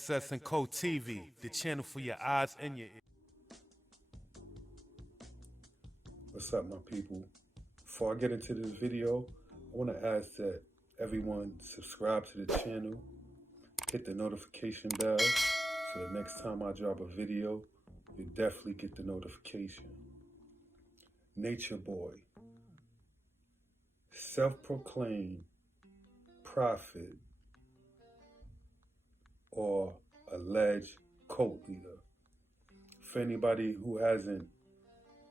SS and Co TV, the channel for your eyes and your ears. What's up, my people? Before I get into this video, I want to ask that everyone subscribe to the channel, hit the notification bell, so the next time I drop a video, you definitely get the notification. Nature Boy, self-proclaimed prophet or alleged cult leader. For anybody who hasn't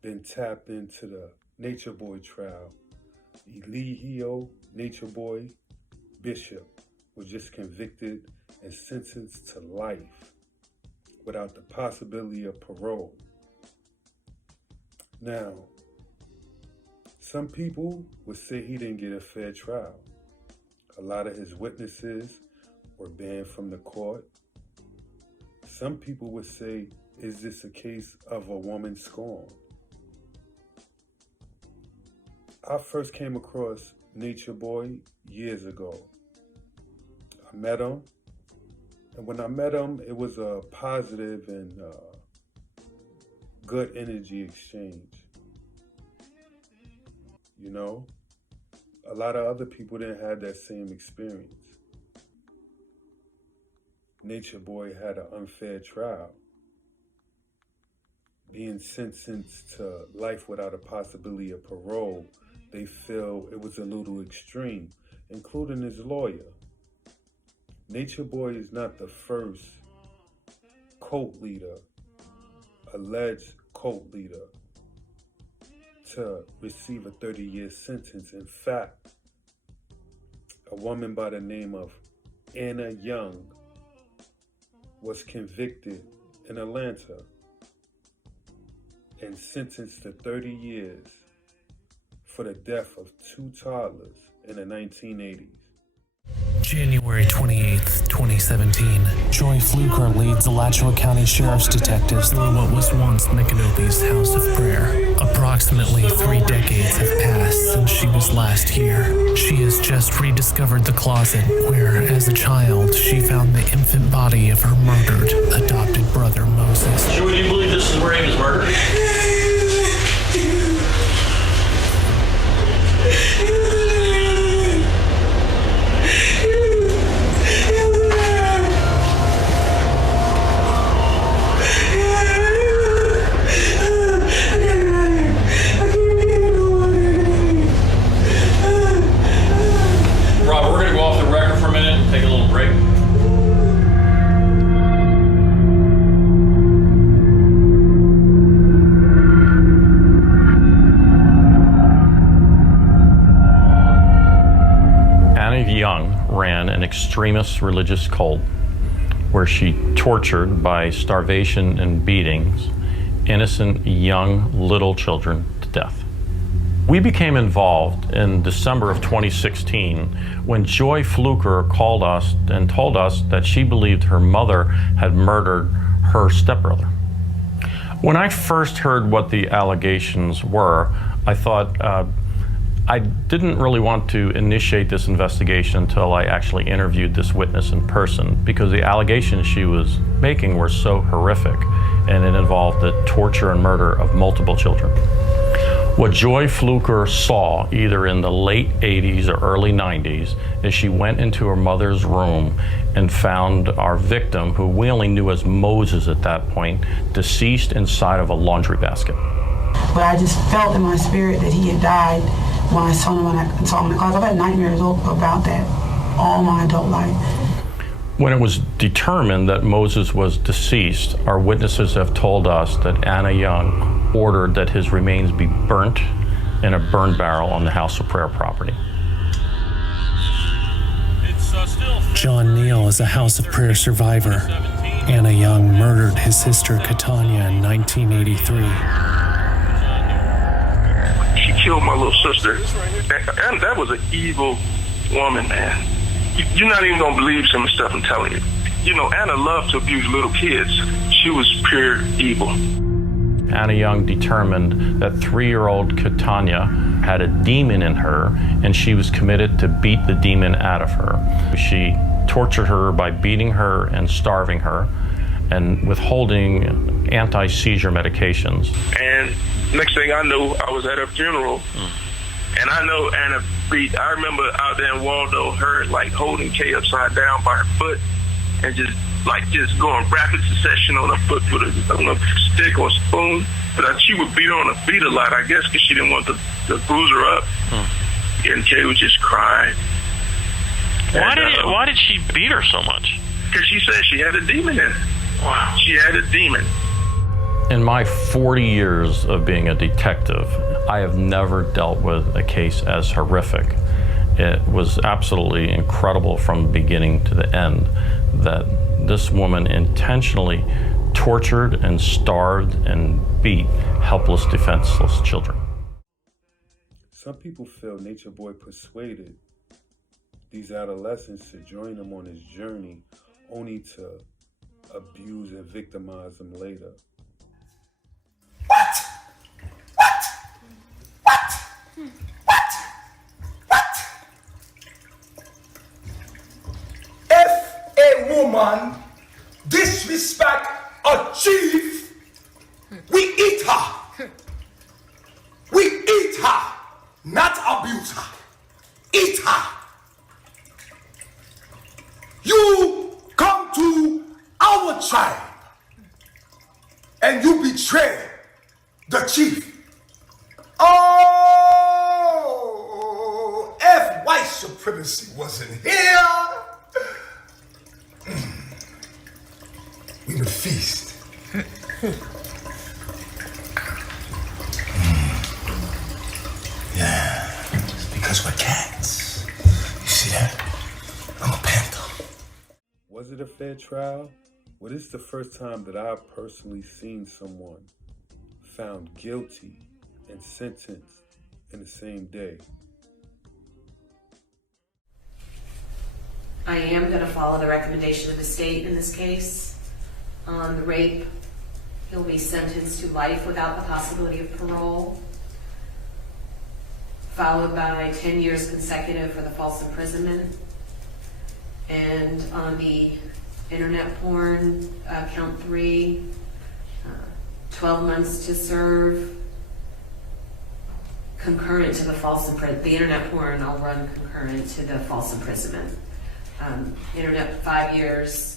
been tapped into the Nature Boy trial, Eligio, Nature Boy Bishop, was just convicted and sentenced to life without the possibility of parole. Now, some people would say he didn't get a fair trial. A lot of his witnesses were banned from the court. Some people would say, is this a case of a woman scorned? I first came across Nature Boy years ago. I met him, and when I met him, it was a positive and good energy exchange. You know, a lot of other people didn't have that same experience. Nature Boy had an unfair trial. Being sentenced to life without a possibility of parole, they feel it was a little extreme, including his lawyer. Nature Boy is not the first cult leader, alleged cult leader, to receive a 30-year sentence. In fact, a woman by the name of Anna Young was convicted in Atlanta and sentenced to 30 years for the death of 2 toddlers in the 1980s. January 28th, 2017. Joy Fluker leads Alachua County Sheriff's detectives through what was once Micanopy's House of Prayer. Approximately 3 decades have passed since she was last here. She has just rediscovered the closet where, as a child, she found the infant body of her murdered adopted brother Moses. Joy, do you believe this is where he was murdered? Ran an extremist religious cult where she tortured by starvation and beatings innocent young little children to death. We became involved in December of 2016 when Joy Fluker called us and told us that she believed her mother had murdered her stepbrother. When I first heard what the allegations were, I thought, I didn't really want to initiate this investigation until I actually interviewed this witness in person, because the allegations she was making were so horrific, and it involved the torture and murder of multiple children. What Joy Fluker saw, either in the late 80s or early 90s, is she went into her mother's room and found our victim, who we only knew as Moses at that point, deceased inside of a laundry basket. But I just felt in my spirit that he had died when I saw him in the closet. I've had nightmares about that all my adult life. When it was determined that Moses was deceased, our witnesses have told us that Anna Young ordered that his remains be burnt in a burn barrel on the House of Prayer property. John Neal is a House of Prayer survivor. Anna Young murdered his sister Katanya in 1983. Killed my little sister, and that was an evil woman, man. You're not even gonna believe some of the stuff I'm telling you. You know, Anna loved to abuse little kids. She was pure evil. Anna Young determined that 3-year-old Katanya had a demon in her, and she was committed to beat the demon out of her. She tortured her by beating her and starving her and withholding anti-seizure medications. And next thing I knew, I was at her funeral. And I know Anna Reed, I remember out there in Waldo, her like holding Kay upside down by her foot and just going rapid succession on her foot with a stick or spoon. But she would beat her on her feet a lot, I guess, because she didn't want to bruise her up. And Kay was just crying. Why did she beat her so much? Because she said she had a demon in her. Wow. She had a demon. In my 40 years of being a detective, I have never dealt with a case as horrific. It was absolutely incredible from beginning to the end that this woman intentionally tortured and starved and beat helpless, defenseless children. Some people feel Nature Boy persuaded these adolescents to join him on his journey, only to abuse and victimize them later. If a woman disrespect a chief, we eat her. We eat her, not abuse her. Eat her. You come to our tribe and you betray the chief. Oh, if white supremacy wasn't here, we would feast. Yeah, because we're cats. You see that? I'm a panther. Was it a fair trial? Well, this is the first time that I've personally seen someone found guilty and sentenced in the same day. I am going to follow the recommendation of the state in this case. On the rape, he'll be sentenced to life without the possibility of parole, followed by 10 years consecutive for the false imprisonment. And on the internet porn, count 3, 12 months to serve, concurrent to the false imprisonment. The internet porn, I'll run concurrent to the false imprisonment. Internet, 5 years.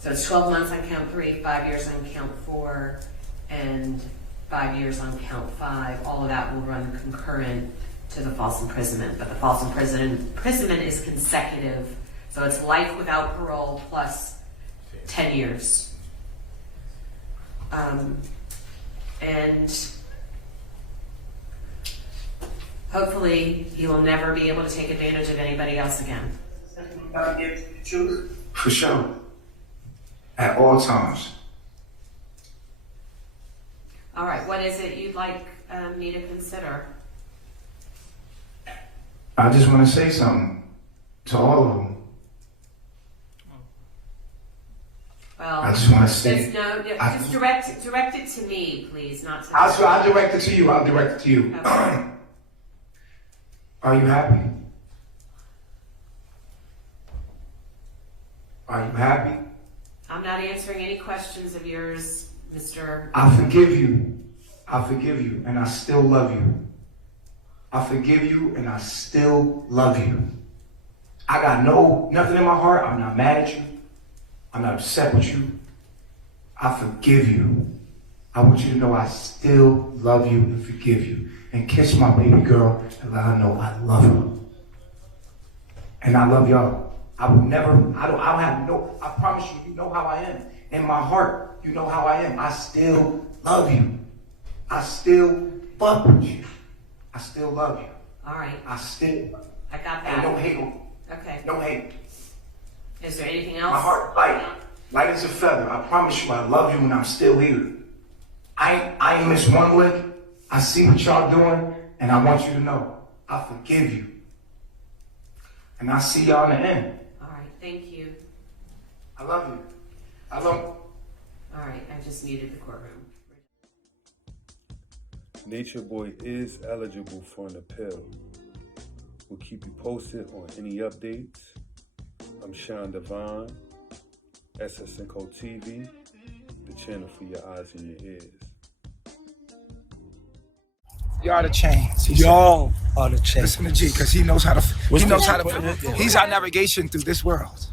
So it's 12 months on count 3, 5 years on count 4, and 5 years on count 5. All of that will run concurrent to the false imprisonment. But the false imprisonment is consecutive. So it's life without parole plus 10 years. And hopefully he will never be able to take advantage of anybody else again. For sure. At all times. All right, what is it you'd like me to consider? I just want to say something to all of them. Well, I just want to say. Just direct it to me, please, not to. I'll direct it to you. I'll direct it to you. Okay. Are you happy? Are you happy? I'm not answering any questions of yours, Mr. I forgive you. I forgive you, and I still love you. I forgive you, and I still love you. I got nothing in my heart. I'm not mad at you. I'm not upset with you. I forgive you. I want you to know I still love you and forgive you. And kiss my baby girl and let her know I love her. And I love y'all. I promise you, you know how I am. In my heart, you know how I am. I still love you. I still fuck with you. I still love you. All right. I got that. And no hate. Okay. No hate. Is there anything else? My heart light as a feather. I promise you I love you and I'm still here. I ain't missed one lick. I see what y'all doing and I want you to know I forgive you. And I see y'all in the end. All right, thank you. I love you. I love you. All right, I just muted the courtroom. Nature Boy is eligible for an appeal. We'll keep you posted on any updates. I'm Sean Devine, SS&Co TV, the channel for your eyes and your ears. Y'all the chains. Y'all are the chains. Listen to G, because he knows how to. He's our navigation through this world.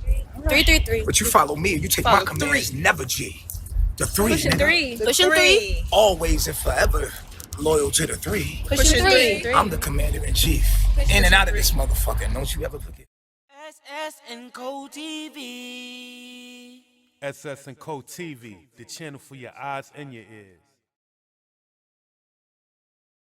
333. But you follow me, you take my commands. Never G. The three. Pushing nigga. 3. Pushing 3. Always and forever loyal to the 3. Pushing 3. I'm the commander in chief. In and out of this motherfucker. Don't you ever forget. SS&Co TV. SS&Co TV, the channel for your eyes and your ears.